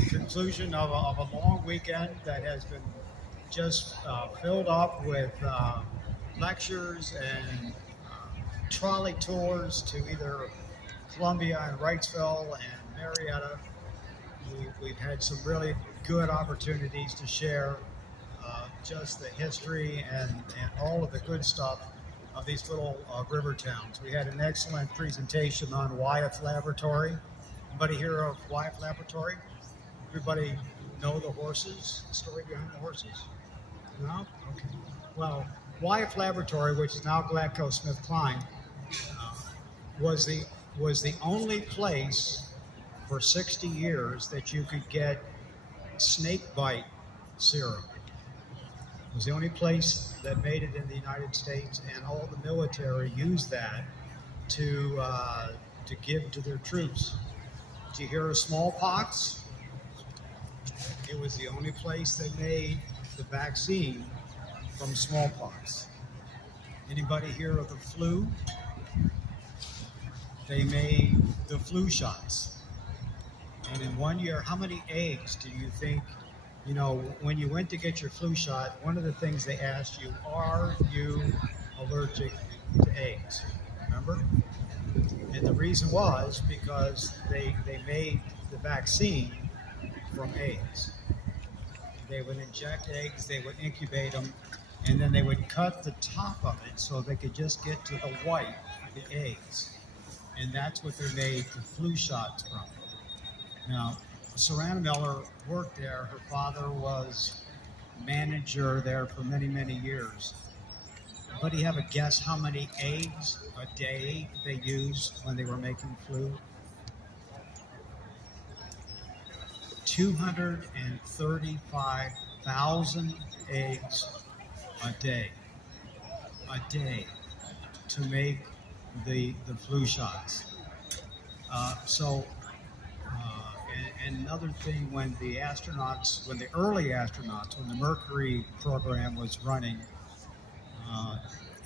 conclusion of a long weekend that has been just filled up with lectures and trolley tours to either Columbia and Wrightsville and Marietta. We've had some really good opportunities to share just the history and all of the good stuff of these little river towns. We had an excellent presentation on Wyeth Laboratory. Anybody hear of Wyeth Laboratory? Everybody know the horses, the story behind the horses? No? Okay. Well, Wyeth Laboratory, which is now GlaxoSmithKline, was the only place for 60 years that you could get snake bite serum. It was the only place that made it in the United States, and all the military used that to give to their troops. Did you hear of smallpox? It was the only place that made the vaccine from smallpox. Anybody hear of the flu? They made the flu shots. And in 1 year, how many eggs do you think, when you went to get your flu shot, one of the things they asked you, are you allergic to eggs? Remember? And the reason was because they made the vaccine from eggs. They would inject eggs, they would incubate them, and then they would cut the top of it so they could just get to the white of the eggs. And that's what they made the flu shots from. Now, Sarana Miller worked there. Her father was manager there for many, many years. Anybody have a guess how many eggs a day they used when they were making flu? 235,000 eggs a day to make the flu shots. And another thing, when the early astronauts, when the Mercury program was running,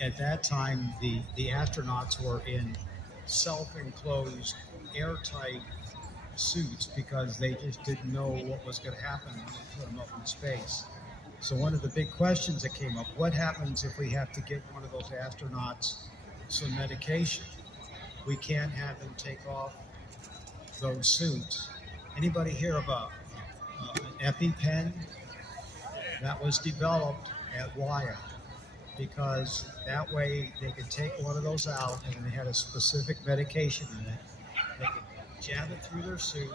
at that time the astronauts were in self-enclosed, airtight suits because they just didn't know what was going to happen when they put them up in space. So one of the big questions that came up, what happens if we have to get one of those astronauts some medication? We can't have them take off those suits. Anybody hear of an EpiPen? That was developed at Wyeth because that way they could take one of those out and they had a specific medication in it. They could jab it through their suit,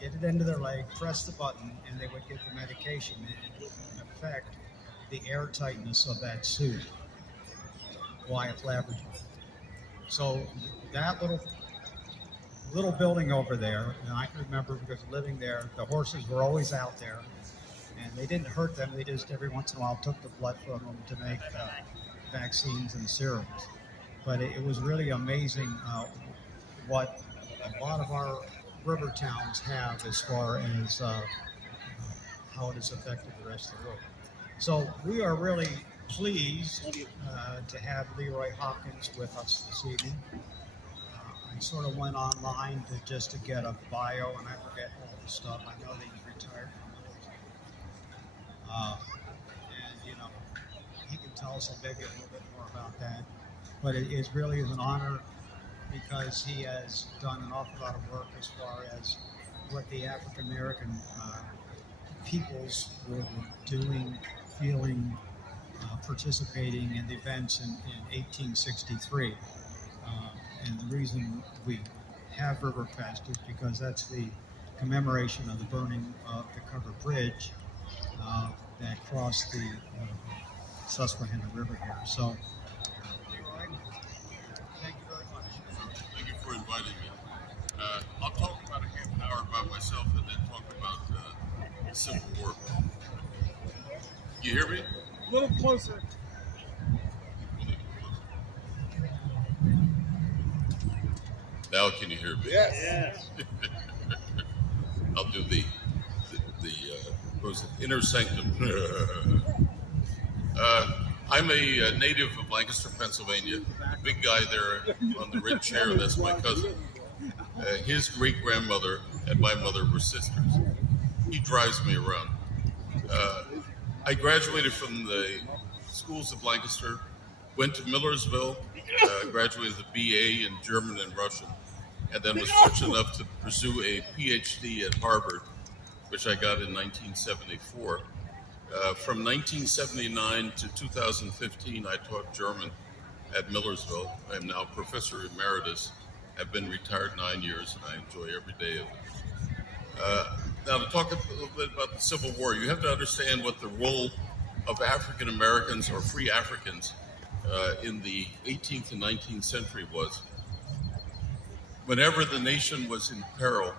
get it into their leg, press the button, and they would get the medication. It wouldn't affect the air tightness of that suit. Wyeth Laboratory. So that little building over there, and I can remember because living there, the horses were always out there, and they didn't hurt them. They just every once in a while took the blood from them to make vaccines and serums. But it was really amazing what a lot of our river towns have as far as how it has affected the rest of the world. So we are really pleased to have Leroy Hopkins with us this evening. I sort of went online to get a bio, and I forget all the stuff. I know that he's retired from and he can tell us maybe a little bit more about that. But it really is an honor because he has done an awful lot of work as far as what the African American peoples were doing, feeling, participating in the events in 1863. And the reason we have Riverfest is because that's the commemoration of the burning of the covered bridge that crossed the Susquehanna River here. So, Leroy, thank you very much. Thank you for inviting me. I'll talk about a half an hour about myself and then talk about Civil War. You hear me? A little closer. Now can you hear me? Yes. I'll do the what was it? Inner sanctum. I'm a native of Lancaster, Pennsylvania. The big guy there on the red chair, that's my cousin. His great-grandmother and my mother were sisters. he drives me around. I graduated from the schools of Lancaster, went to Millersville, graduated with a BA in German and Russian, and then was fortunate enough to pursue a Ph.D. at Harvard, which I got in 1974. From 1979 to 2015, I taught German at Millersville. I am now Professor Emeritus. I've been retired 9 years, and I enjoy every day of it. Now, to talk a little bit about the Civil War, you have to understand what the role of African Americans or free Africans in the 18th and 19th century was. Whenever the nation was in peril,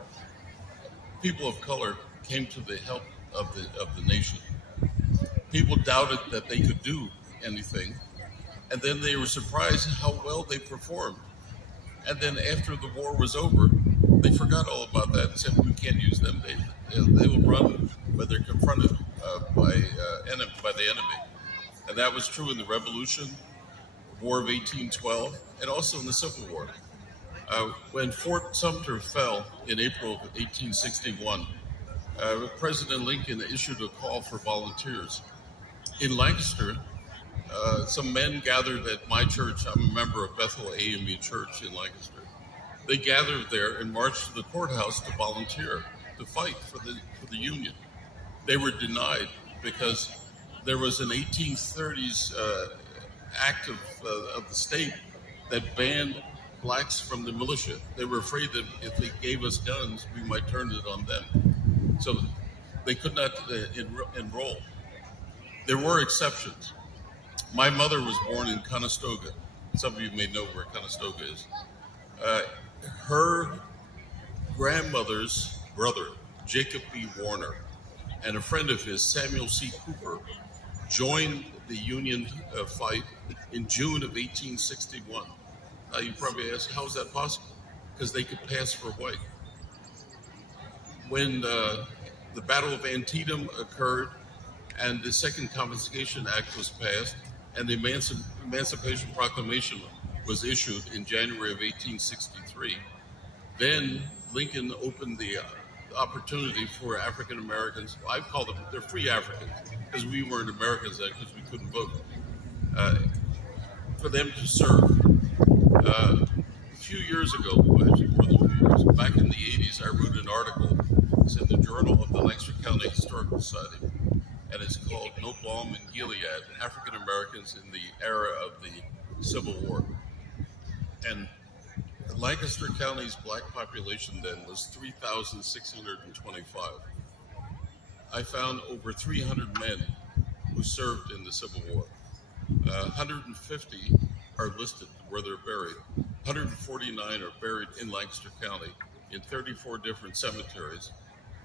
people of color came to the help of the nation. People doubted that they could do anything, and then they were surprised how well they performed. And then after the war was over, they forgot all about that and said, we can't use them. They will run when they're confronted by the enemy. And that was true in the Revolution, War of 1812, and also in the Civil War. When Fort Sumter fell in April of 1861, President Lincoln issued a call for volunteers. In Lancaster, some men gathered at my church. I'm a member of Bethel A.M.E. Church in Lancaster. They gathered there and marched to the courthouse to volunteer, to fight for the Union. They were denied because there was an 1830s act of the state that banned blacks from the militia. They were afraid that if they gave us guns, we might turn it on them. So they could not enroll. There were exceptions. My mother was born in Conestoga. Some of you may know where Conestoga is. Her grandmother's brother, Jacob B. Warner, and a friend of his, Samuel C. Cooper, joined the Union fight in June of 1861. Now you probably ask, how is that possible? Because they could pass for white. When the Battle of Antietam occurred and the Second Confiscation Act was passed and the Emancipation Proclamation was issued in January of 1863, then Lincoln opened the opportunity for African Americans. I call them, they're free Africans, because we weren't Americans then because we couldn't vote, for them to serve. A few years ago, actually more than a few years, back in the 80s, I wrote an article. It's in the Journal of the Lancaster County Historical Society, and it's called No Balm in Gilead, African Americans in the Era of the Civil War. And Lancaster County's black population then was 3,625. I found over 300 men who served in the Civil War. 150 are listed where they're buried. 149 are buried in Lancaster County in 34 different cemeteries.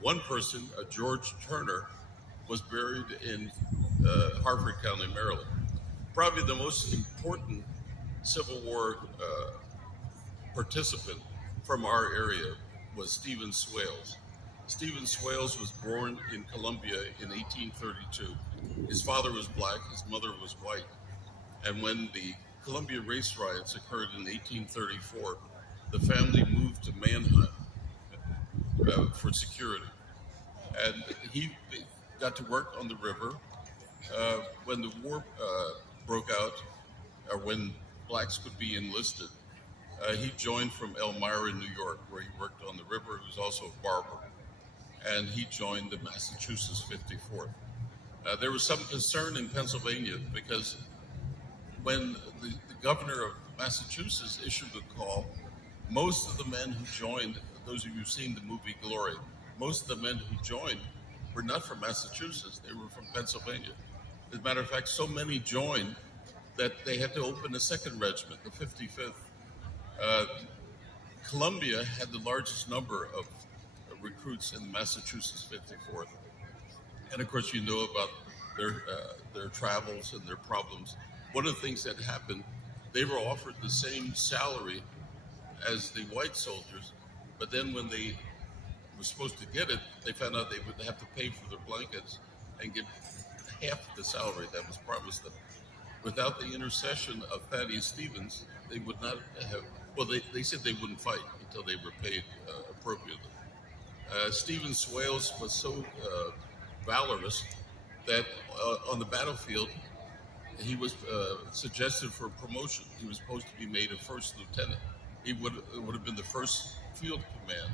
One person, George Turner, was buried in Harford County, Maryland. Probably the most important Civil War participant from our area was Stephen Swales. Stephen Swales was born in Columbia in 1832. His father was black, his mother was white. And when the Columbia race riots occurred in 1834, the family moved to Manheim for security. And he got to work on the river. When the war broke out, or when blacks could be enlisted, he joined from Elmira, New York, where he worked on the river. He was also a barber. And he joined the Massachusetts 54th. There was some concern in Pennsylvania because when the governor of Massachusetts issued a call, most of the men who joined, those of you who've seen the movie Glory, most of the men who joined were not from Massachusetts, they were from Pennsylvania. As a matter of fact, so many joined that they had to open a second regiment, the 55th. Columbia had the largest number of recruits in Massachusetts 54th. And of course, you know about their travels and their problems. One of the things that happened, they were offered the same salary as the white soldiers, but then when they were supposed to get it, they found out they would have to pay for their blankets and get half the salary that was promised them. Without the intercession of Thaddeus Stevens, they would not have, well, they said they wouldn't fight until they were paid appropriately. Stephen Swales was so valorous that on the battlefield, he was suggested for promotion. He was supposed to be made a first lieutenant. He would have been the first field command,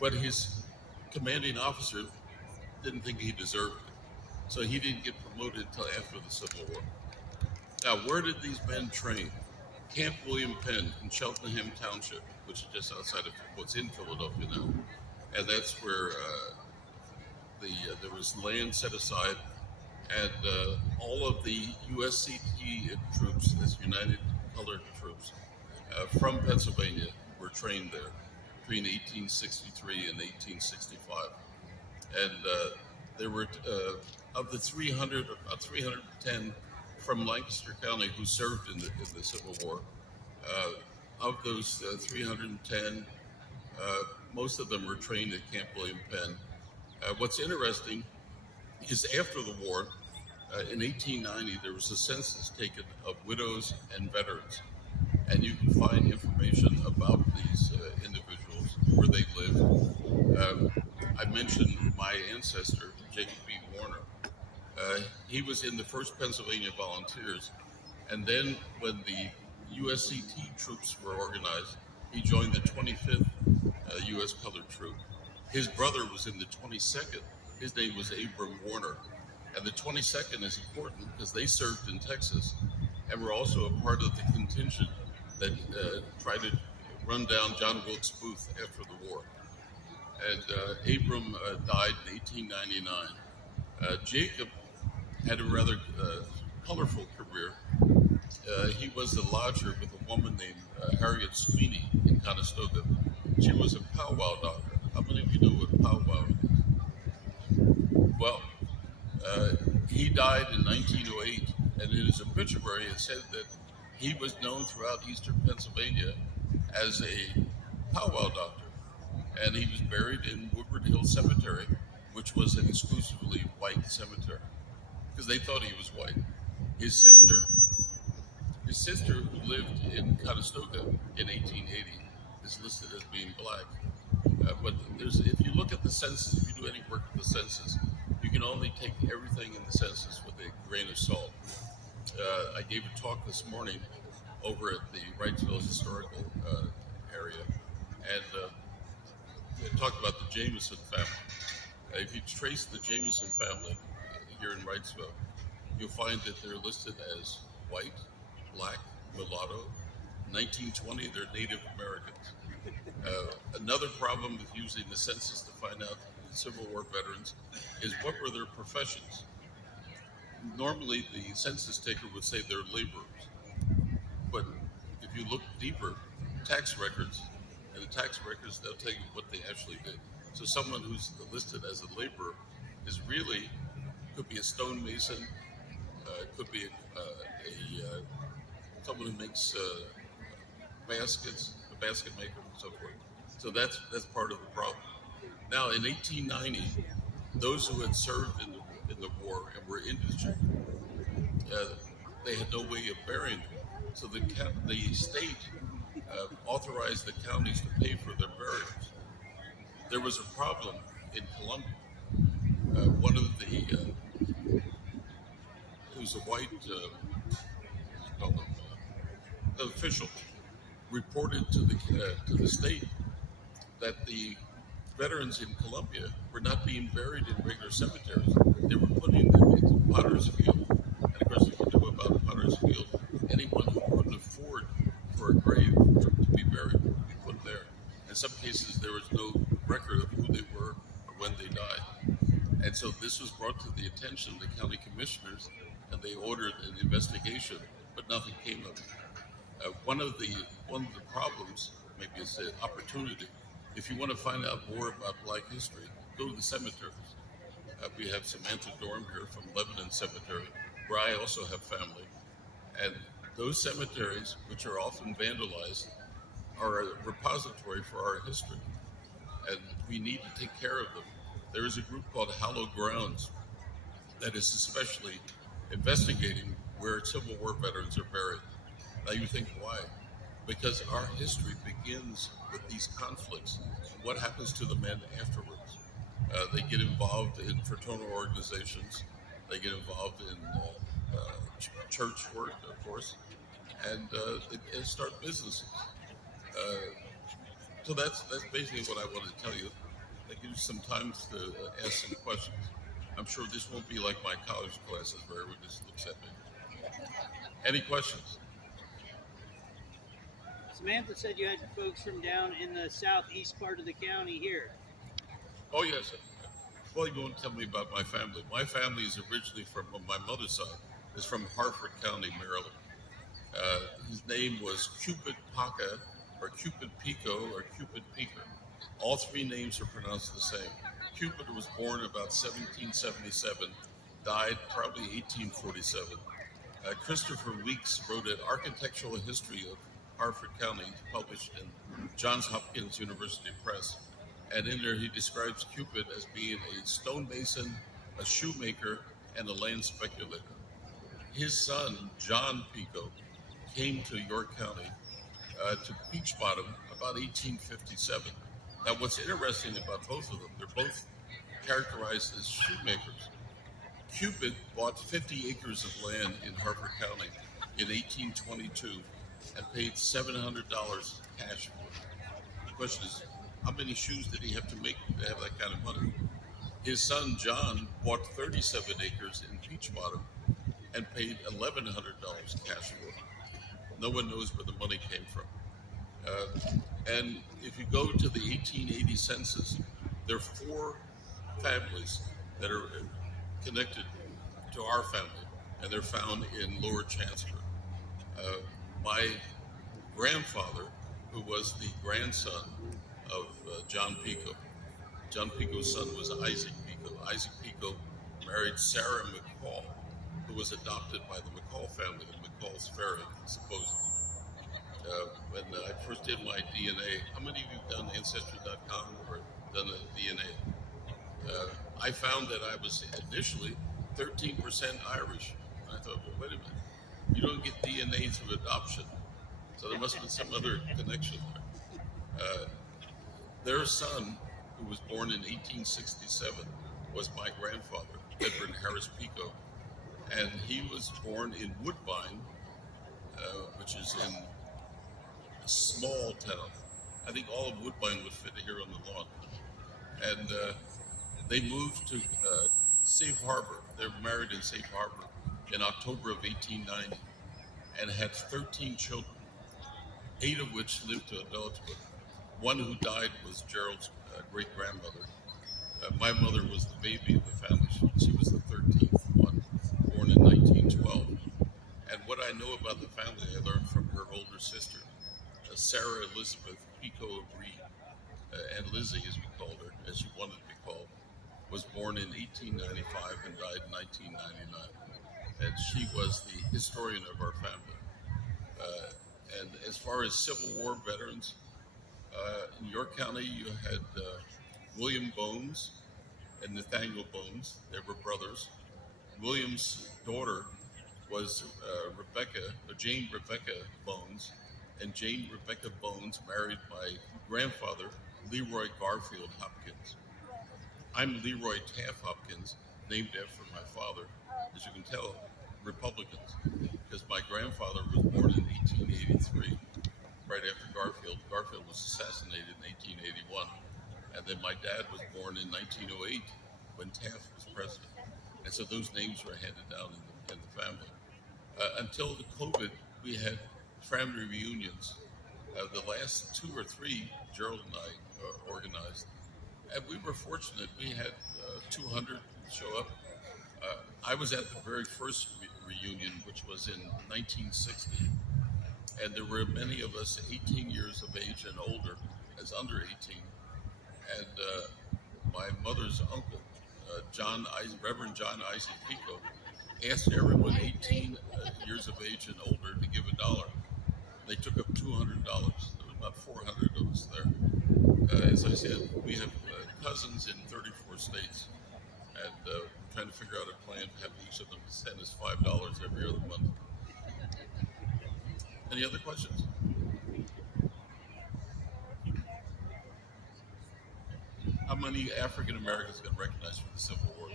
but his commanding officer didn't think he deserved it, so he didn't get promoted until after the Civil War. Now, where did these men train? Camp William Penn in Cheltenham Township, which is just outside of what's in Philadelphia now, and that's where there was land set aside, and all of the USCT troops, as United Colored Troops, from Pennsylvania were trained there between 1863 and 1865. And there were, of the 300, about 310 from Lancaster County who served in the Civil War. Of those 310, most of them were trained at Camp William Penn. What's interesting is after the war, in 1890, there was a census taken of widows and veterans. And you can find information about these individuals, where they lived. I mentioned my ancestor, Jacob B. Warner. He was in the 1st Pennsylvania Volunteers. And then when the USCT troops were organized, he joined the 25th U.S. Colored Troop. His brother was in the 22nd. His name was Abram Warner. And the 22nd is important because they served in Texas and were also a part of the contingent that tried to run down John Wilkes Booth after the war. And Abram died in 1899. Jacob had a rather colorful career. He was a lodger with a woman named Harriet Sweeney in Conestoga. She was a powwow doctor. How many of you know what powwow is? Well, he died in 1908, and in his obituary it said that he was known throughout eastern Pennsylvania as a powwow doctor. And he was buried in Woodward Hill Cemetery, which was an exclusively white cemetery, because they thought he was white. His sister, who lived in Conestoga in 1880, is listed as being black. But if you look at the census, if you do any work with the census, you can only take everything in the census with a grain of salt. I gave a talk this morning over at the Wrightsville Historical area, and I talked about the Jameson family. If you trace the Jameson family here in Wrightsville, you'll find that they're listed as white, black, mulatto. 1920, they're Native Americans. Another problem with using the census to find out the Civil War veterans is what were their professions. Normally, the census taker would say they're laborers, but if you look deeper, tax records, and the tax records, they'll tell you what they actually did. So someone who's listed as a laborer is really, could be a stonemason, could be someone who makes baskets, a basket maker, and so forth. So that's part of the problem. Now, in 1890, those who had served in the war and were indigent, they had no way of burying them. So the state authorized the counties to pay for their burials. There was a problem in Columbia. One of the, who's a white official, reported to the state that the veterans in Columbia were not being buried in regular cemeteries. They were putting them into Potter's Field. And of course, if you know about Potter's Field, anyone who couldn't afford for a grave to be buried would be put there. In some cases, there was no record of who they were or when they died. And so this was brought to the attention of the county commissioners, and they ordered an investigation, but nothing came of it. One of the problems, maybe it's an opportunity, if you want to find out more about Black history, go to the cemeteries. We have Samantha Dorm here from Lebanon Cemetery, where I also have family. And those cemeteries, which are often vandalized, are a repository for our history. And we need to take care of them. There is a group called Hallowed Grounds that is especially investigating where Civil War veterans are buried. Now you think, why? because our history begins with these conflicts. What happens to the men afterwards? They get involved in fraternal organizations. They get involved in church work, of course, and they start businesses. Uh, so that's basically what I wanted to tell you. That gives you some time to ask some questions. I'm sure this won't be like my college classes where everyone just looks at me. Any questions? Samantha said you had folks from down in the southeast part of the county here. Oh, yes. Well, you won't tell me about my family. My family is originally from my mother's side, is from Harford County, Maryland. His name was Cupid Paca, or Cupid Pico, or Cupid Peaker. All three names are pronounced the same. Cupid was born about 1777, died probably 1847. Christopher Weeks wrote an architectural history of Harford County, published in Johns Hopkins University Press. And in there, he describes Cupid as being a stonemason, a shoemaker, and a land speculator. His son, John Pico, came to York County to Peach Bottom about 1857. Now, what's interesting about both of them, they're both characterized as shoemakers. Cupid bought 50 acres of land in Harford County in 1822 and paid $700 cash for it. The question is, how many shoes did he have to make to have that kind of money? His son, John, bought 37 acres in Peach Bottom and paid $1,100 cash for it. No one knows where the money came from. And if you go to the 1880 census, there are 4 families that are connected to our family, and they're found in Lower Chancellor. My grandfather, who was the grandson of John Pico, John Pico's son was Isaac Pico. Isaac Pico married Sarah McCall, who was adopted by the McCall family in McCall's Ferry, supposedly. When I first did my DNA, how many of you have done Ancestry.com or done a DNA? I found that I was initially 13% Irish. And I thought, well, wait a minute, you don't get DNA through adoption, so there must have been some other connection there. Their son, who was born in 1867, was my grandfather, Edward Harris Pico, and he was born in Woodbine, which is in a small town. I think all of Woodbine would fit here on the lawn. And they moved to Safe Harbor. They were married in Safe Harbor in October of 1890 and had 13 children, 8 of which lived to adulthood. One who died was Gerald's great-grandmother. My mother was the baby of the family. She was the 13th one, born in 1912. And what I know about the family, I learned from her older sister, Sarah Elizabeth Pico Reed, and Lizzie, as we called her, as she wanted to be called, was born in 1895 and died in 1999. And she was the historian of our family. And as far as Civil War veterans, in York County, you had William Bones and Nathaniel Bones. They were brothers. William's daughter was Jane Rebecca Bones, and Jane Rebecca Bones married my grandfather, Leroy Garfield Hopkins. I'm Leroy Taft Hopkins, named after my father. As you can tell, Republicans, because my grandfather was born in 1883, right after Garfield. Garfield was assassinated in 1881, and then my dad was born in 1908 when Taft was president. And so those names were handed down in the family. Until the COVID, we had family reunions. The last 2 or 3, Gerald and I organized. And we were fortunate. We had 200 show up. I was at the very first reunion, which was in 1960. And there were many of us 18 years of age and older, as under 18. And my mother's uncle, Reverend John Isaac Pico, asked everyone 18 years of age and older to give $1. They took up $200. There were about 400 of us there. As I said, we have cousins in 34 states, and we're trying to figure out a plan to have each of them send us $5 every other month. Any other questions? many African Americans got recognized for the Civil War.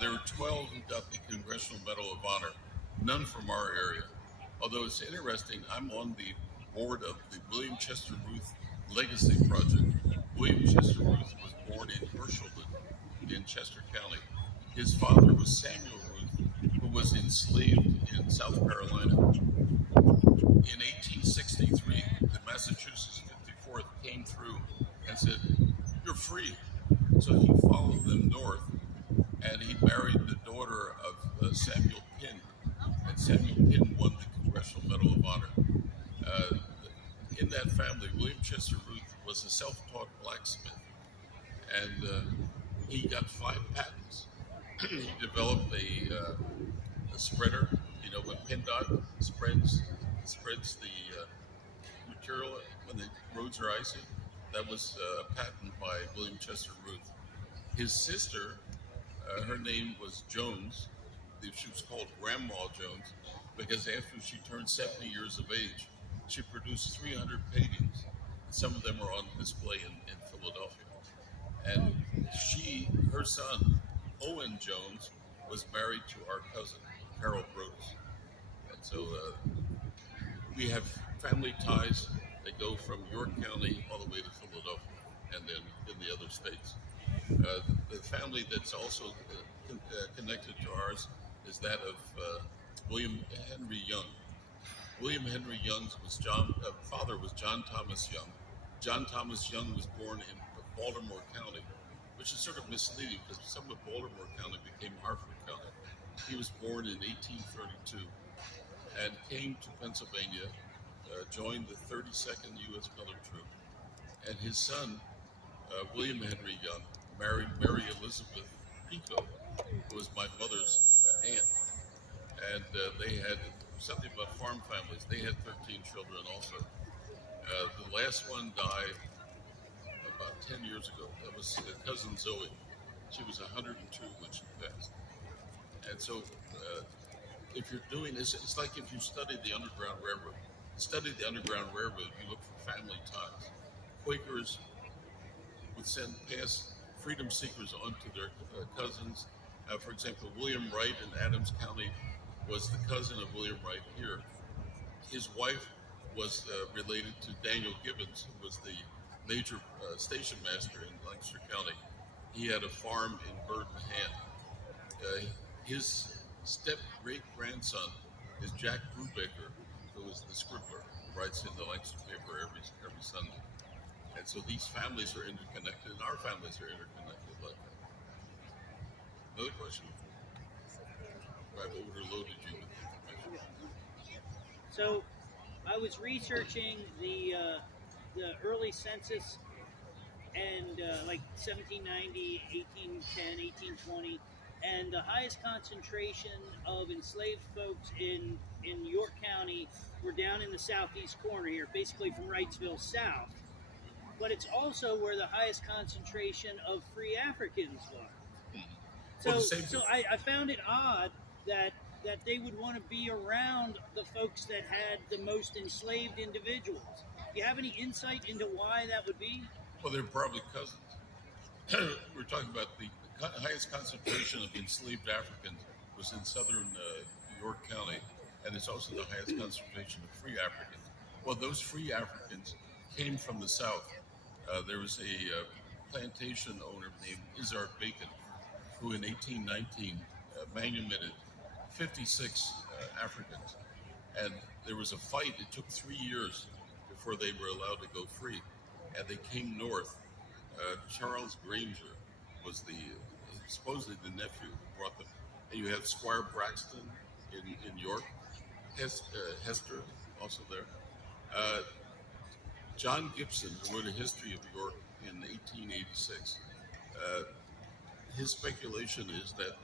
There were 12 who got the Congressional Medal of Honor, none from our area. Although it's interesting, I'm on the board of the William Chester Ruth Legacy Project. William Chester Ruth was born in Herschelton in Chester County. His father was Samuel Ruth, who was enslaved in South Carolina. In 1863, the Massachusetts 54th came through and said, "You're free." So he followed them north, and he married the daughter of Samuel Penn. And Samuel Penn won the Congressional Medal of Honor. Uh, in that family, William Chester Ruth was a self-taught blacksmith, and he got 5 patents. He developed a spreader. You know, when PennDOT spreads the material when the roads are icy. That was a patent by William Chester Ruth. His sister, her name was Jones. She was called Grandma Jones because after she turned 70 years of age, she produced 300 paintings. Some of them are on display in Philadelphia. And her son, Owen Jones, was married to our cousin, Harold Brodus. And so we have family ties that go from York County all the way to Philadelphia and then in the other states. The family that's also connected to ours is that of William Henry Young. William Henry Young's father was John Thomas Young. John Thomas Young was born in Baltimore County, which is sort of misleading because some of Baltimore County became Harford County. He was born in 1832 and came to Pennsylvania, joined the 32nd U.S. Colored Troop, and his son, William Henry Young, married Mary Elizabeth Pico, who was my mother's aunt. And they had something about farm families. They had 13 children also. The last one died about 10 years ago. That was cousin Zoe. She was 102 when she passed. And so if you're doing this, it's like if you studied the Underground Railroad. Studied the Underground Railroad, you look for family ties. Quakers would send past freedom seekers onto their cousins. For example, William Wright in Adams County was the cousin of William Wright here. His wife was related to Daniel Gibbons, who was the major station master in Lancaster County. He had a farm in Bird and Hand. His step-great-grandson is Jack Brubaker, who is the scribbler, who writes in the Lancaster paper every Sunday. And so these families are interconnected, and our families are interconnected like that. Another question? I've overloaded you with information. So I was researching the early census and like 1790, 1810, 1820, and the highest concentration of enslaved folks in York County were down in the southeast corner here, basically from Wrightsville south. But it's also where the highest concentration of free Africans was. So I found it odd that they would want to be around the folks that had the most enslaved individuals. Do you have any insight into why that would be? Well, they're probably cousins. We're talking about the highest concentration of enslaved Africans was in southern York County, and it's also the highest concentration of free Africans. Well, those free Africans came from the south. There was a plantation owner named Izzard Bacon, who in 1819 manumitted 56 Africans. And there was a fight. It took 3 years before they were allowed to go free. And they came north. Charles Granger was supposedly the nephew who brought them. And you have Squire Braxton in York, Hester also there. John Gibson, who wrote a history of York in 1886, his speculation is that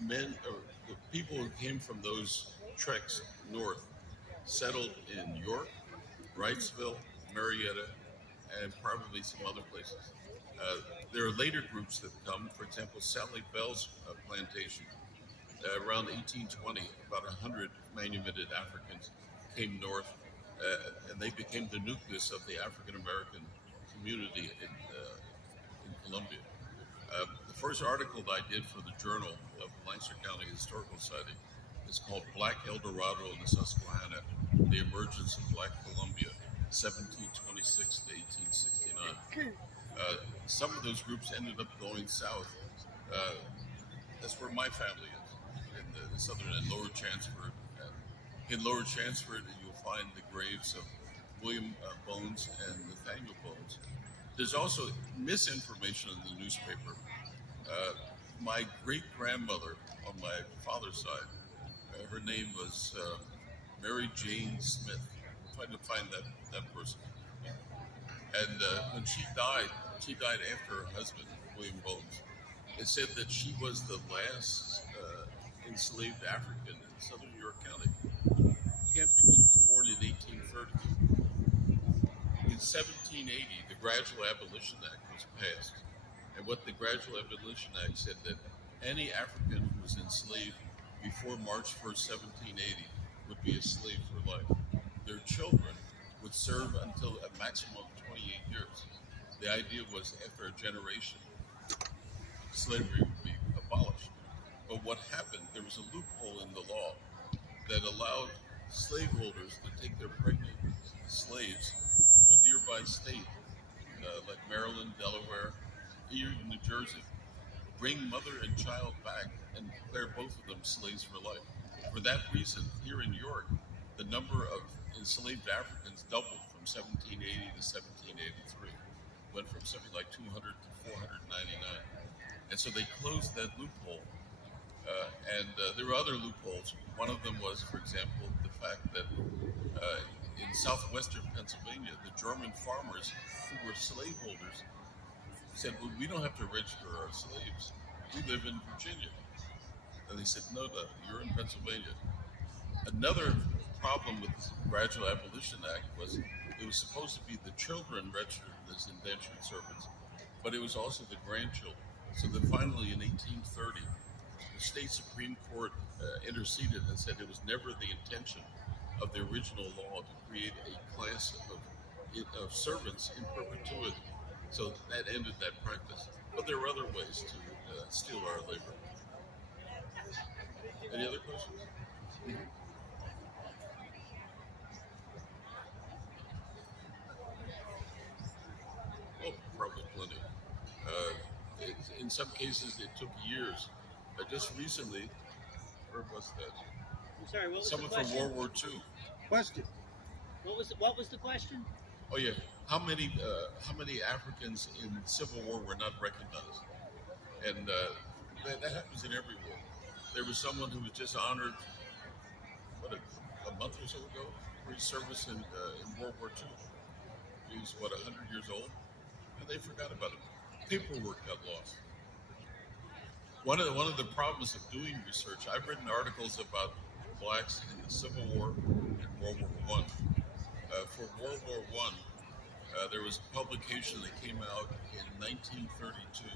the people who came from those treks north settled in York, Wrightsville, Marietta, and probably some other places. There are later groups that come, for example, Sally Bell's plantation. Around 1820, about 100 manumitted Africans came north, and they became the nucleus of the African American community in Columbia. The first article that I did for the Journal of Lancaster County Historical Society is called Black El Dorado in the Susquehanna, the Emergence of Black Columbia, 1726 to 1869. Some of those groups ended up going south. That's where my family is, in the southern and lower Chanceford. In lower Chanceford, you'll find the graves of William Bones and Nathaniel Bones. There's also misinformation in the newspaper. My great-grandmother on my father's side, her name was Mary Jane Smith. I'm trying to find that person. And when she died after her husband, William Bones. It said that she was the last enslaved African in southern New York County. Can't be. She was born in 1830. In 1780, the Gradual Abolition Act was passed. And what the Gradual Abolition Act said that any African who was enslaved before March 1st, 1780 would be a slave for life. Their children would serve until a maximum of 28 years. The idea was after a generation, slavery would be abolished. But what happened, there was a loophole in the law that allowed slaveholders to take their pregnant slaves to a nearby state, like Maryland, Delaware, even New Jersey, bring mother and child back and declare both of them slaves for life. For that reason, here in New York, the number of enslaved Africans doubled from 1780 to 1783. Went from something like 200 to 499. And so they closed that loophole. And there were other loopholes. One of them was, for example, the fact that in southwestern Pennsylvania, the German farmers who were slaveholders said, well, we don't have to register our slaves. We live in Virginia. And they said, no, you're in Pennsylvania. Another problem with the Gradual Abolition Act was it was supposed to be the children registered as indentured servants, but it was also the grandchildren. So then finally in 1830, the state Supreme Court interceded and said it was never the intention of the original law to create a class of servants in perpetuity. So that ended that practice. But there were other ways to steal our labor. Any other questions? Oh, probably plenty. In some cases, it took years. Just recently, where was that? I'm sorry, what was Someone the question? from World War II. Question. What was the question? Oh yeah, how many Africans in the Civil War were not recognized? And that happens in every war. There was someone who was just honored, a month or so ago, for his service in World War II. He was 100 years old, and they forgot about him. Paperwork got lost. One of the problems of doing research, I've written articles about blacks in the Civil War and World War I. For World War I, there was a publication that came out in 1932,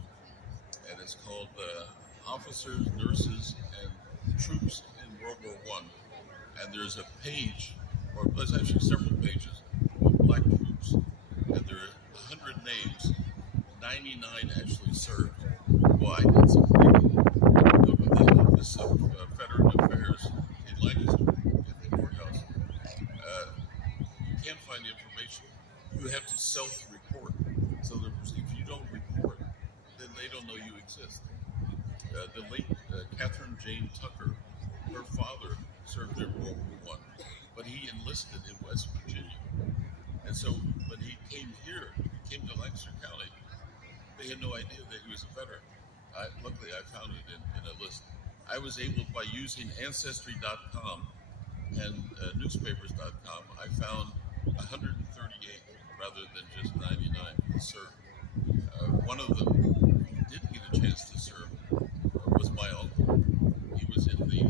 and it's called Officers, Nurses, and Troops in World War I. And there's a page, or there's actually several pages, on black troops, and there are 100 names. 99 actually served. Why? It's a the Office of Veteran Affairs in Lancaster, in the courthouse. You can't find information. You have to self-report. So if you don't report, then they don't know you exist. The late Catherine Jane Tucker, her father served in World War I, but he enlisted in West Virginia. And so when he came to Lancaster County, they had no idea that he was a veteran. Luckily, I found it in a list. I was able, by using Ancestry.com and newspapers.com, I found 138 rather than just 99 served. One of them who didn't get a chance to serve was my uncle. He was in the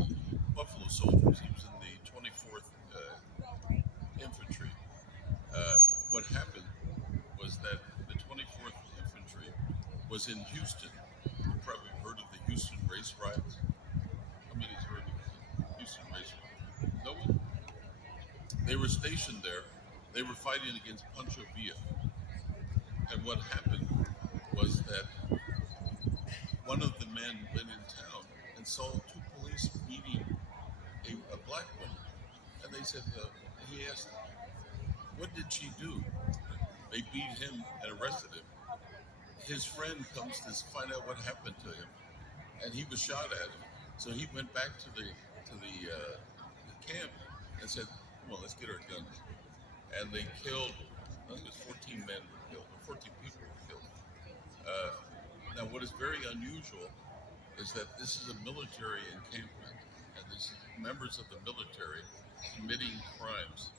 Buffalo Soldiers. He was in the 24th Infantry. What happened was that the 24th Infantry was in Houston. You probably heard of the Houston race riots. How many's heard of the Houston race riots? No one? They were stationed there. They were fighting against Pancho Villa. And what happened was that one of the men went in town and saw two police beating a black woman. And they said, he asked, what did she do? They beat him and arrested him. His friend comes to find out what happened to him, and he was shot at. So he went back to the camp and said, "Come on, let's get our guns." And they killed. I think it was 14 men were killed, or 14 people were killed. Now, what is very unusual is that this is a military encampment, and these members of the military committing crimes.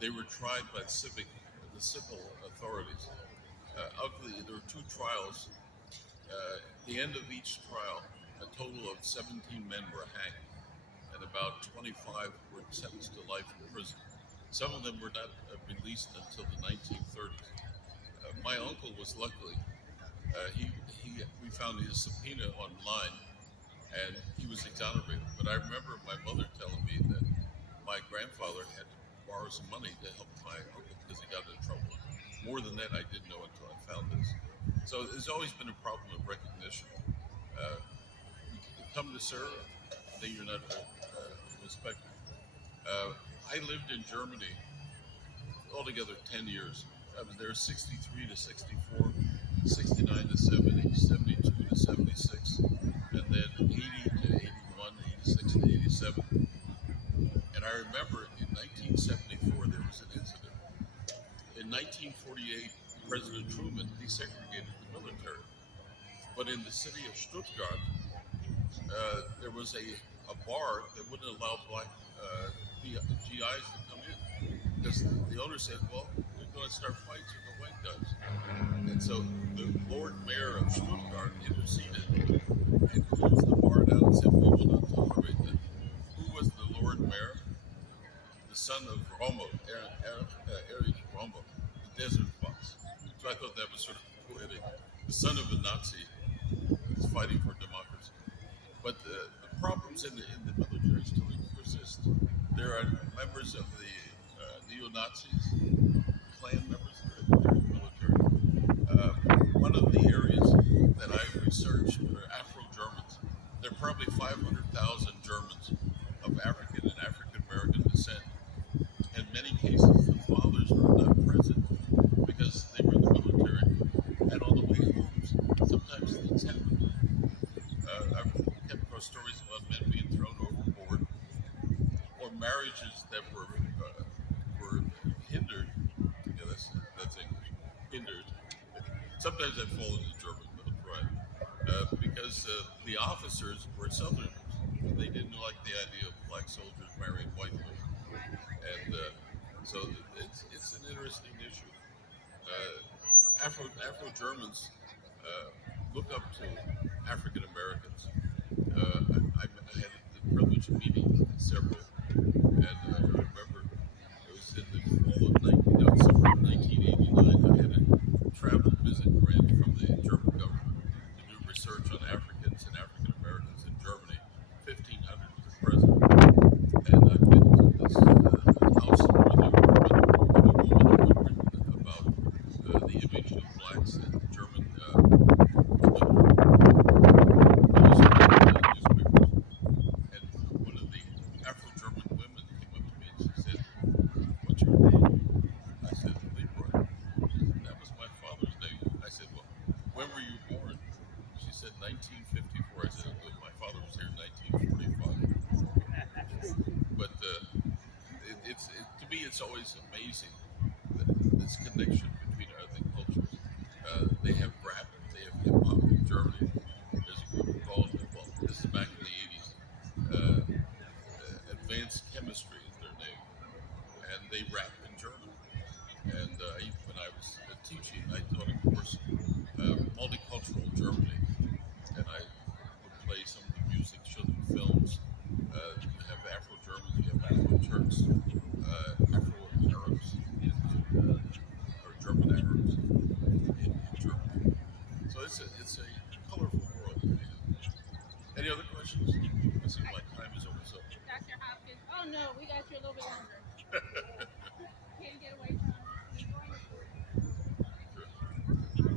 They were tried by the civil authorities. There were two trials. At the end of each trial, a total of 17 men were hanged, and about 25 were sentenced to life in prison. Some of them were not released until the 1930s. My uncle was luckily, we found his subpoena online, and he was exonerated. But I remember my mother telling me that my grandfather had to borrow some money to help my uncle because he got in trouble. More than that, I didn't know until I found this. So there's always been a problem of recognition. You come to serve, then you're not respected. I lived in Germany altogether 10 years. I was there 63 to 64, 69 to 70, 72 to 76, and then 80 to 81, 86 to 87. And I remember in 1974 there was an incident. In 1948, President Truman desegregated the military. But in the city of Stuttgart, there was a bar that wouldn't allow black GIs to come in. Because the owner said, well, we're going to start fights with the white guys. And so the Lord Mayor of Stuttgart interceded and closed the bar down and said, we will not tolerate that. Who was the Lord Mayor? The son of Rommel, Erich Rommel, the Desert Fox. So I thought that was sort of poetic. The son of a Nazi is fighting for democracy. But the problems in the military still persist. There are members of the neo-Nazis, Klan members that are in the military. One of the areas that I've researched are Afro-Germans. There are probably 500,000 Germans of African and African-American descent. In many cases, the fathers were not present because they were in the military. And on the way home, sometimes things happen. I've come across stories about men being thrown overboard, or marriages that were hindered. Yeah, that's English. Hindered. Sometimes I fall into German with a pride because the officers were Southerners. They didn't like the idea of black soldiers marrying white women. And so it's an interesting issue. Afro-Germans look up to African Americans. I had the privilege of meeting several, and I remember it was in the fall of summer of 1989. I had a travel visit grant from the German government to do research on Africans and African Americans in Germany. 1,500 was present, and I've been to this house where they were a woman who had written about the image of blacks in German newspapers. And one of the Afro-German women came up to me and she said, "What's your name?" I said, "Leroy." She said, "That was my father's name." I said, "Well, when were you born?" She said, "1954." I said, "Good. My father was here in 1945." But to me, it's always amazing this connection between ethnic cultures. They have rap, they have hip hop in Germany. There's a group called, well, this is back in the 80s. Advanced Chemistry is their name, and they rap in German. And when I was teaching, I taught a course, multicultural Germany, and I would play some of the music, show them films. You have Afro-Germans, you have Afro-Turks, Afro-Arabs, or German Arabs in Germany. So it's a colorful world. Any other questions? I see my time is almost up. Dr. Hopkins. Oh no, we got you a little bit longer. Can't get away from it. Sure.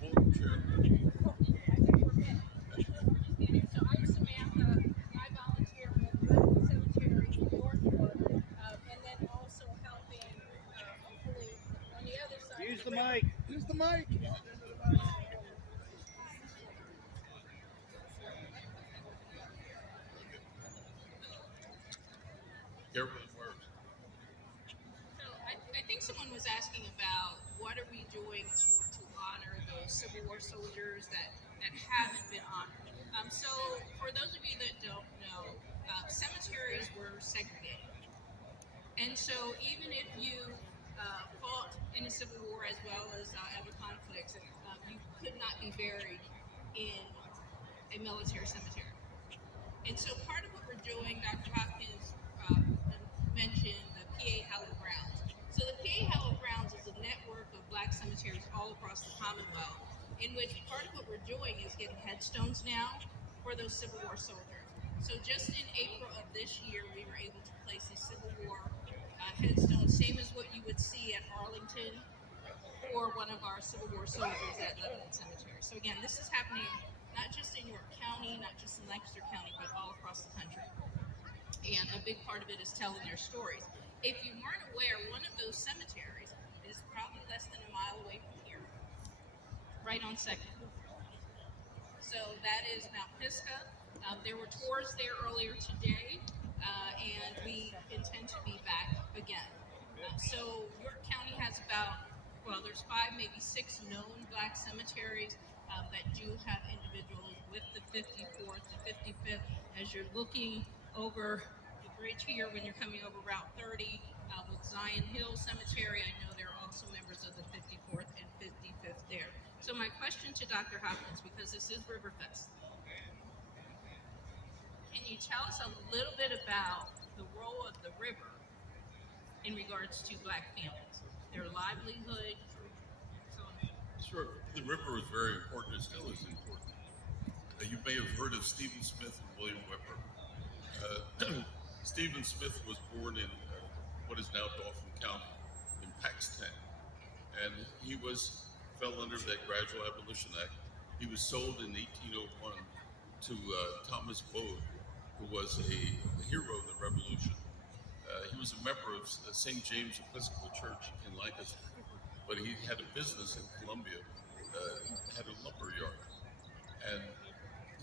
Well, the mic. Here's the mic. Careful with words. So I think someone was asking about what are we doing to honor those Civil War soldiers that haven't been honored. So for those of you that don't know, cemeteries were segregated. And so even if you fought in the Civil War as well as other conflicts, you could not be buried in a military cemetery. And so part of what we're doing, Dr. Hopkins mentioned the PA Hallowed Grounds. So the PA Hallowed Grounds is a network of black cemeteries all across the Commonwealth, in which part of what we're doing is getting headstones now for those Civil War soldiers. So just in April of this year, we were able to place a Civil War headstone, same as what you would see at Arlington or one of our Civil War soldiers at Lebanon Cemetery. So again, this is happening not just in York County, not just in Lancaster County, but all across the country. And a big part of it is telling their stories. If you weren't aware, one of those cemeteries is probably less than a mile away from here, right on 2nd. So that is Mount Pisgah. There were tours there earlier today, and we intend to be back again. So York County has about, there's 5, maybe 6 known black cemeteries that do have individuals with the 54th, the 55th. As you're looking over the bridge here when you're coming over Route 30 with Zion Hill Cemetery, I know there are also members of the 54th and 55th there. So my question to Dr. Hopkins, because this is Riverfest, can you tell us a little bit about the role of the river in regards to black families, their livelihood? Sure. The river was very important. It still is important. You may have heard of Stephen Smith and William Whipper. Stephen Smith was born in what is now Dauphin County in Paxton, and he fell under that Gradual Abolition Act. He was sold in 1801 to Thomas Bode, who was a hero of the Revolution. He was a member of St. James Episcopal Church in Lancaster, but he had a business in Columbia, had a lumber yard, and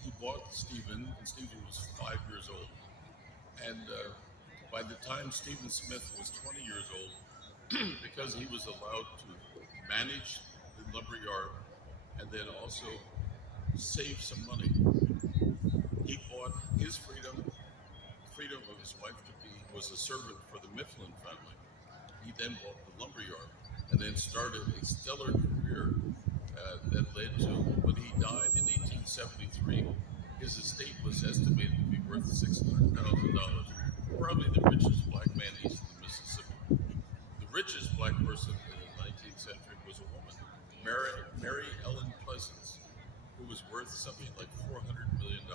he bought Stephen, and Stephen was 5 years old. And by the time Stephen Smith was 20 years old, because he was allowed to manage the lumber yard and then also save some money, he bought his freedom of his wife to be, was a servant for the Mifflin family. He then bought the lumber yard and then started a stellar career that led to, when he died in 1873, his estate was estimated to be worth $600,000, probably the richest black man east of the Mississippi. The richest black person in the 19th century was a woman, Mary Ellen Pleasance, who was worth something like $400 million.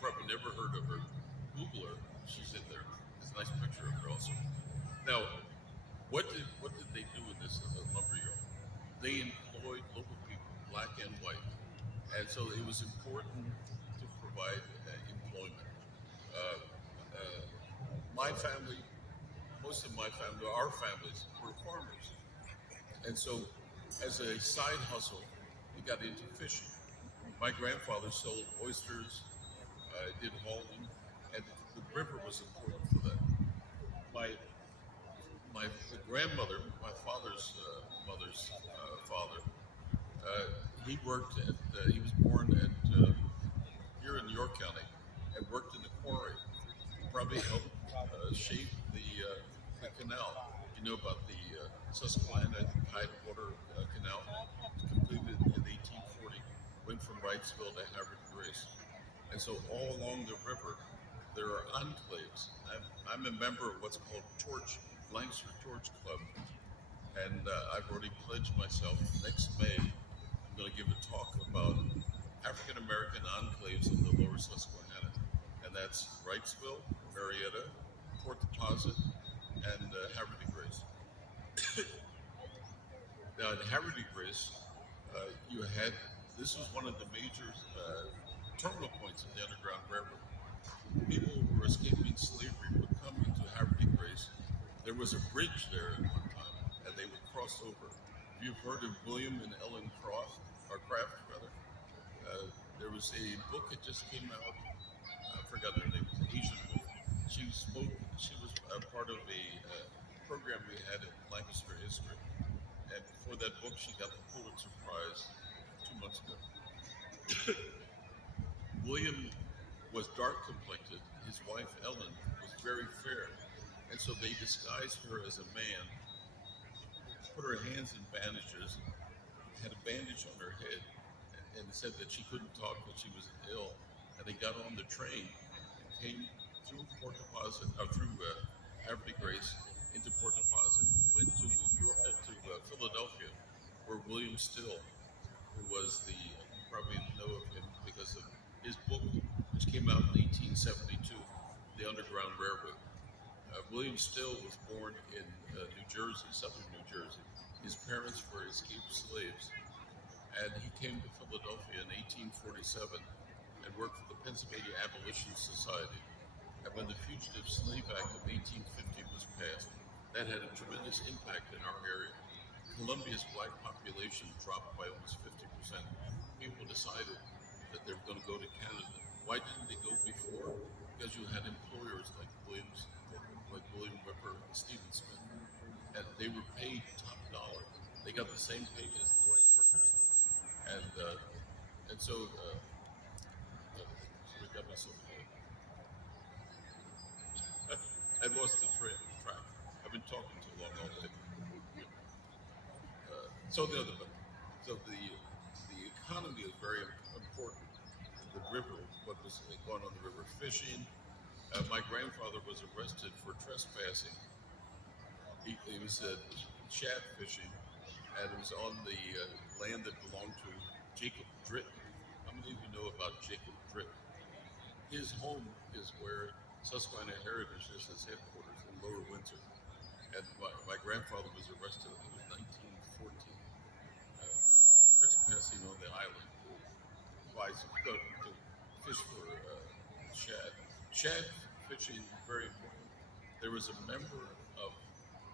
Probably never heard of her. Google her. She's in there. There's a nice picture of her also. Now, what did they do in this lumber yard? They employed local people, black and white, and so it was important to provide employment. My family, most of my family, our families were farmers, and so as a side hustle, we got into fishing. My grandfather sold oysters, did hauling, and the river was important for that. My grandmother, my father's mother's father, he worked at, he was born at here in York County and worked in the quarry. Probably helped shape the canal. You know about the Susquehanna Tidewater Canal, completed in 1840, went from Wrightsville to Harvard Grace. And so all along the river, there are enclaves. I'm a member of what's called Lancaster Torch Club, and I've already pledged myself next May. I'm going to give a talk about African American enclaves in the Lower Susquehanna, and that's Wrightsville, Marietta, Port Deposit, and Harvard Grace. Now in Harvard Grace, this was one of the major terminal points of the Underground Railroad. People who were escaping slavery would come into Harvard Grace. There was a bridge there at one time, and they would cross over. you've heard of William and Ellen Croft, or Craft rather, there was a book that just came out. I forgot her name. It was an Asian woman. She spoke. She was a part of a program we had at Lancaster History, and for that book, she got the Pulitzer Prize 2 months ago. William was dark complected. His wife Ellen was very fair, and so they disguised her as a man, put her hands in bandages, had a bandage on her head, and said that she couldn't talk, that she was ill. And they got on the train and came through Port Deposit, through Havre de Grace into Port Deposit, went to Philadelphia, where William Still, who was you probably know of him because of his book, which came out in 1872, The Underground Railroad. William Still was born in New Jersey, southern New Jersey. His parents were escaped slaves, and he came to Philadelphia in 1847 and worked for the Pennsylvania Abolition Society. And when the Fugitive Slave Act of 1850 was passed, that had a tremendous impact in our area. Columbia's black population dropped by almost 50%. People decided that they were going to go to Canada. Why didn't they go before? Because you had employers like William Whipper and Stephen Smith, and they were paid top dollar. They got the same pay as the white workers, and so we got myself. I lost the track. I've been talking too long all day. So the economy is very important. The river, what was going on the river, fishing. My grandfather was arrested for trespassing. He was shad fishing, and it was on the land that belonged to Jacob Dritt. How many of you know about Jacob Dritt? His home is where Susquehanna Heritage is, his headquarters in Lower Windsor. And my grandfather was arrested, I think it was 1914, for trespassing on the island to fish for shad. Shad fishing, very important. There was a member of,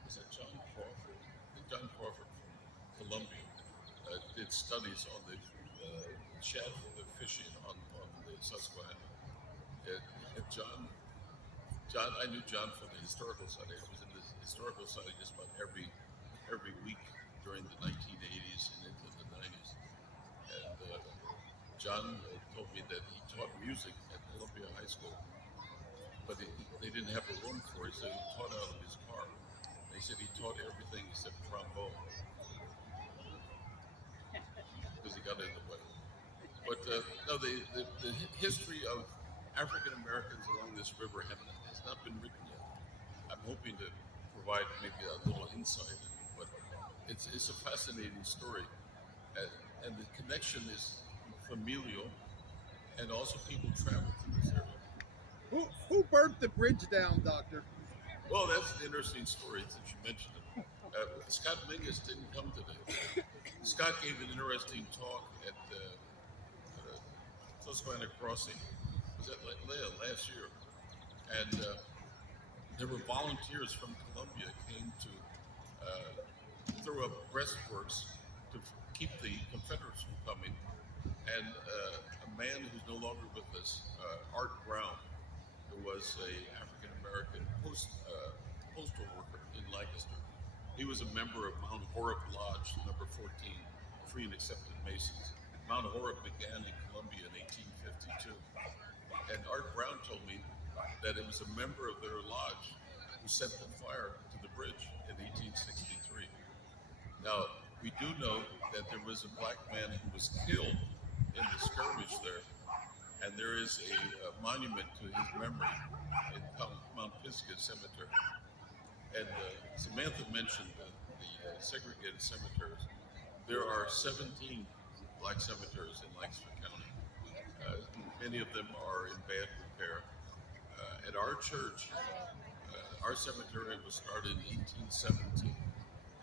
was that John Crawford? I think John Crawford from Columbia did studies on the shad fishing on the Susquehanna. And John, I knew John from the Historical Society. I was in the Historical Society just about every week during the 1980s and into the 90s. And John told me that he taught music at Columbia High School, but they didn't have a room for it, so he taught out of his car. They said he taught everything except trombone because he got in the way. But no, the history of African Americans along this river has not been written yet. I'm hoping to provide maybe a little insight, but it's a fascinating story, and the connection is familial, and also people travel through this area. Who burnt the bridge down, Doctor? Well, that's an interesting story since you mentioned it. Scott Mingus didn't come today. Scott gave an interesting talk at Susquehanna Crossing. Was that last year? And there were volunteers from Columbia came to throw up breastworks to keep the Confederates from coming. And a man who's no longer with us, Art Brown, who was a African-American postal worker in Lancaster. He was a member of Mount Horeb Lodge, number 14, Free and Accepted Masons. Mount Horeb began in Columbia in 1852. And Art Brown told me that it was a member of their lodge who set the fire to the bridge in 1863. Now, we do know that there was a black man who was killed in the skirmish there, and there is a monument to his memory in Mount Pisgah Cemetery. And Samantha mentioned the segregated cemeteries. There are 17 black cemeteries in Lancaster County. Many of them are in bad repair. At our church, our cemetery was started in 1817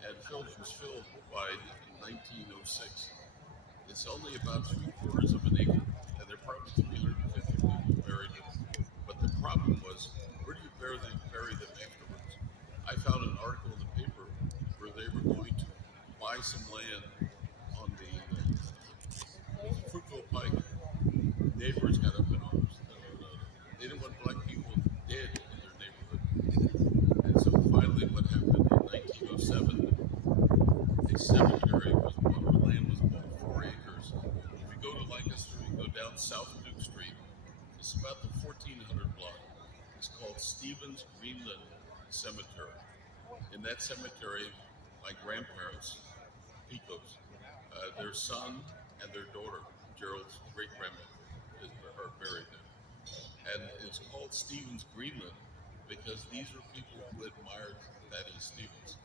and was filled by 1906. It's only about 3/4 of an acre, and there are probably 350 people buried in it. But the problem was, where do you bury them afterwards? I found an article in the paper where they were going to buy some land on the Fruitville Pike. Neighbors got up in arms. They didn't want black people dead in their neighborhood. And so finally what happened in 1907, a cemetery was bought, the land was bought 4 acres. If you go to Lancaster, you go down South Duke Street, it's about the 1400 block. It's called Stevens Greenland Cemetery. In that cemetery, my grandparents, Picos, their son and their daughter, Gerald's great-grandmother, are buried there. And it's called Stevens Greenland because these are people who admired Thaddeus Stevens.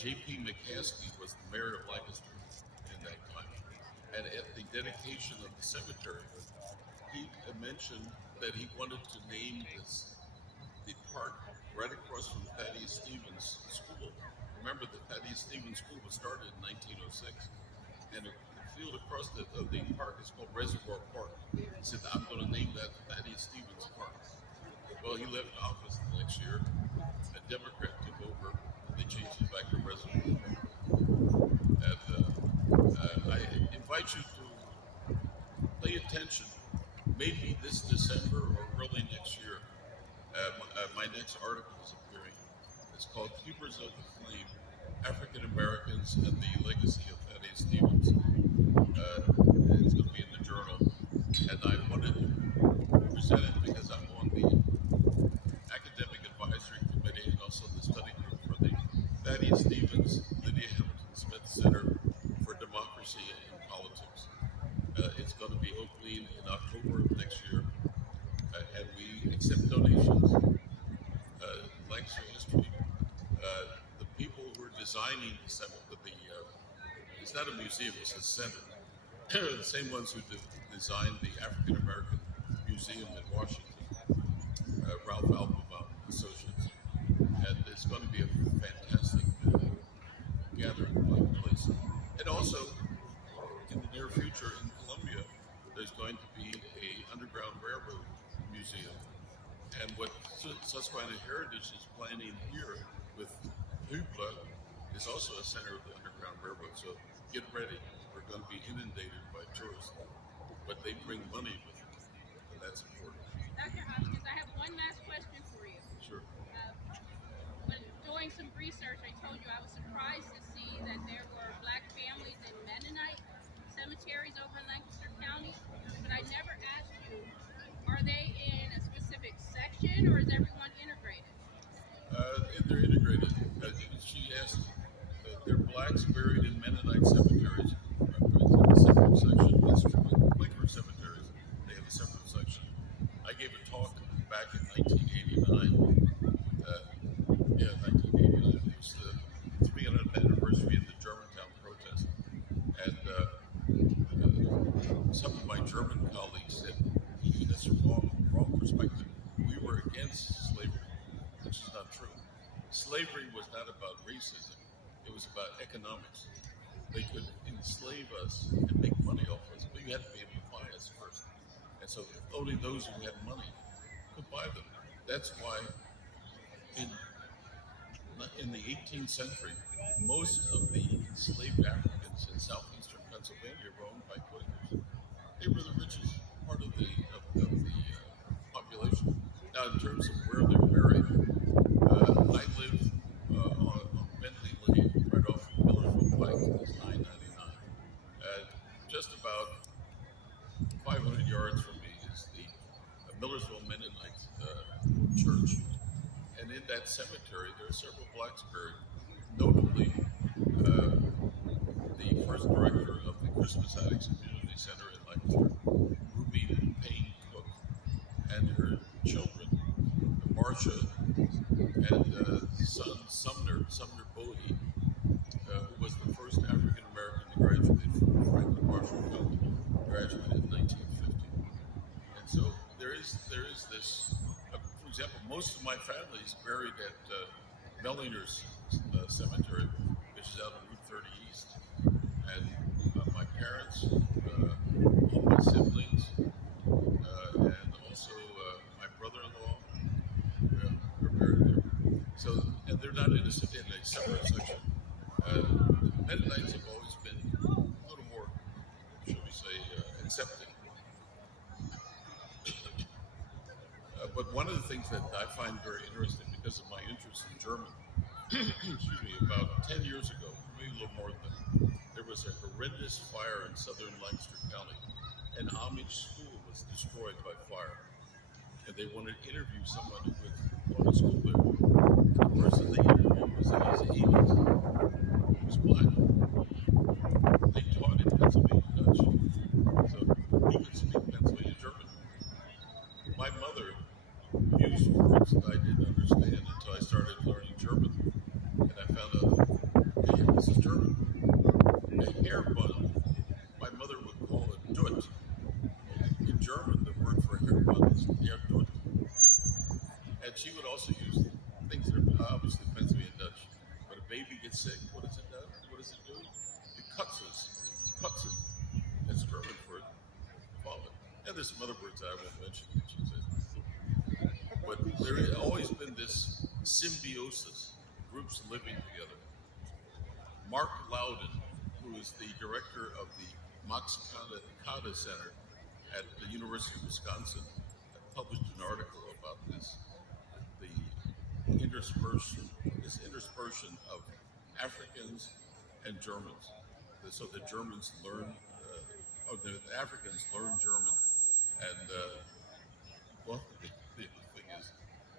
J.P. McCaskey was the mayor of Lancaster in that time. And at the dedication of the cemetery, he mentioned that he wanted to name the park right across from Thaddeus Stevens School. Remember that Thaddeus Stevens School was started in 1906. And the field across the park is called Reservoir Park. He said, I'm going to name that Thaddeus Stevens Park. Well, he left office the next year. A Democrat took over, and they changed it back to Reservoir Park. And I invite you to pay attention. Maybe this December or early next year, my next article is appearing. It's called Keepers of the Flame, African Americans and the Legacy of Thaddeus Stevens. It's going to be in the journal, and I wanted to present it because I'm on the academic advisory committee and also the study group for the Thaddeus Stevens Lydia Hamilton Smith Center for Democracy and Politics. It's going to be opening in October of next year, and we accept donations. Lancaster history. The people who are designing the it's not a museum, it's a center. The same ones who designed the African American Museum in Washington, Ralph Alphabon Associates. And it's going to be a fantastic gathering place. And also, in the near future in Columbia, there's going to be a Underground Railroad Museum. And what Susquehanna Heritage is planning here with Hoopla is also a center of the Underground Railroad. So get ready. We're going to be inundated by tourists. But they bring money with them, and that's important. Dr. Hopkins, I have one last question for you. Sure. When doing some research, I told you I was surprised to see that there were black families in Mennonite cemeteries over in Lancaster County, but I never asked you, are they in a specific section or is everyone integrated? They're integrated. She asked, there are blacks buried in Mennonite cemeteries. In a separate section. That's true. In Quaker cemeteries, they have a separate section. I gave a talk back in 1989. 1989. It was the 300th anniversary of the Germantown protest. And some of my German colleagues said, that's a wrong perspective. We were against slavery, which is not true. Slavery was not about racism. It was about economics. They could enslave us and make money off us, but you had to be able to buy us first. And so only those who had money could buy them. That's why in the 18th century, most of the enslaved Africans in southeastern Pennsylvania were owned by Quakers. They were the richest part of the population. Now, in terms of where they're buried, I live on Bentley Lane, right off of Millersville Pike. It's 999. Just about 500 yards from me is the Millersville Mennonite Church. And in that cemetery, there are several blacks buried. Notably, the first director of the Christmas Addicts Community Center in Lancaster, Ruby Payne Cook, and her children, Marcia and son Sumner Bohe, who was the first African American to graduate from Franklin Marshall College, graduated in 1950. And so there is this. For example, most of my family is buried at Bellinger's Cemetery, which is out on Route 30 East. And my parents, all my siblings, and also my brother-in-law are buried there. So, and they're not in a separate section. Mennonites have find very interesting because of my interest in German. Excuse me, about 10 years ago, maybe a little more than, there was a horrendous fire in southern Lancaster County. An Amish school was destroyed by fire. And they wanted to interview someone who had gone to school there. And the person they interviewed was in his 80s. He was black. They taught in Pennsylvania Dutch. So he could speak Pennsylvania German. My mother used words that I didn't understand until I started learning German. And I found out, hey, this is German. A hair bun, my mother would call it Dut. In German, the word for hair bun is der Dut. And she would also use things that are obviously Pennsylvania Dutch. When a baby gets sick, what does it do? What does it do? It cuts it. That's German for vomit. And there's some other words that I won't mention. But there has always been this symbiosis, groups living together. Mark Loudon, who is the director of the Max Kade Center at the University of Wisconsin, published an article about this, the interspersion of Africans and Germans. So the Germans learn, or the Africans learn German. And, well, the thing is,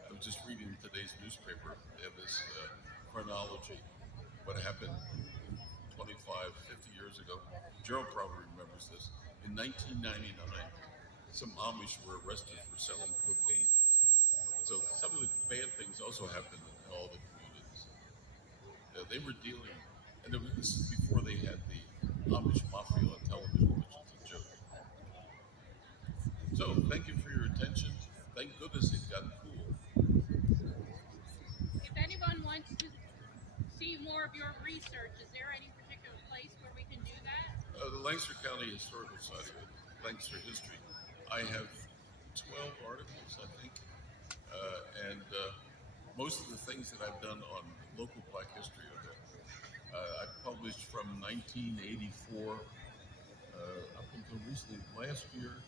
I was just reading today's newspaper. They have this chronology, what happened 25, 50 years ago. Gerald probably remembers this. In 1999, some Amish were arrested for selling cocaine. So some of the bad things also happened in all the communities. They were dealing, and this is before they had the Amish mafia on television, which is a joke. So thank you for your attention. Thank goodness it got cool. If anyone wants to see more of your research, is there any particular place where we can do that? The Lancaster County Historical Society, Lancaster History. I have 12 articles, I think, and most of the things that I've done on local Black history are there. I published from 1984 up until recently, last year,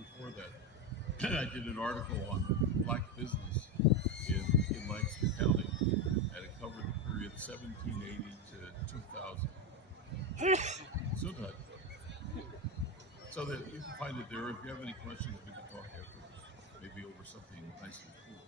before that, I did an article on Black business in Lancaster County, and it covered the period 1780 to 2000. So that you can find it there. If you have any questions, we can talk after, maybe over something nice and cool.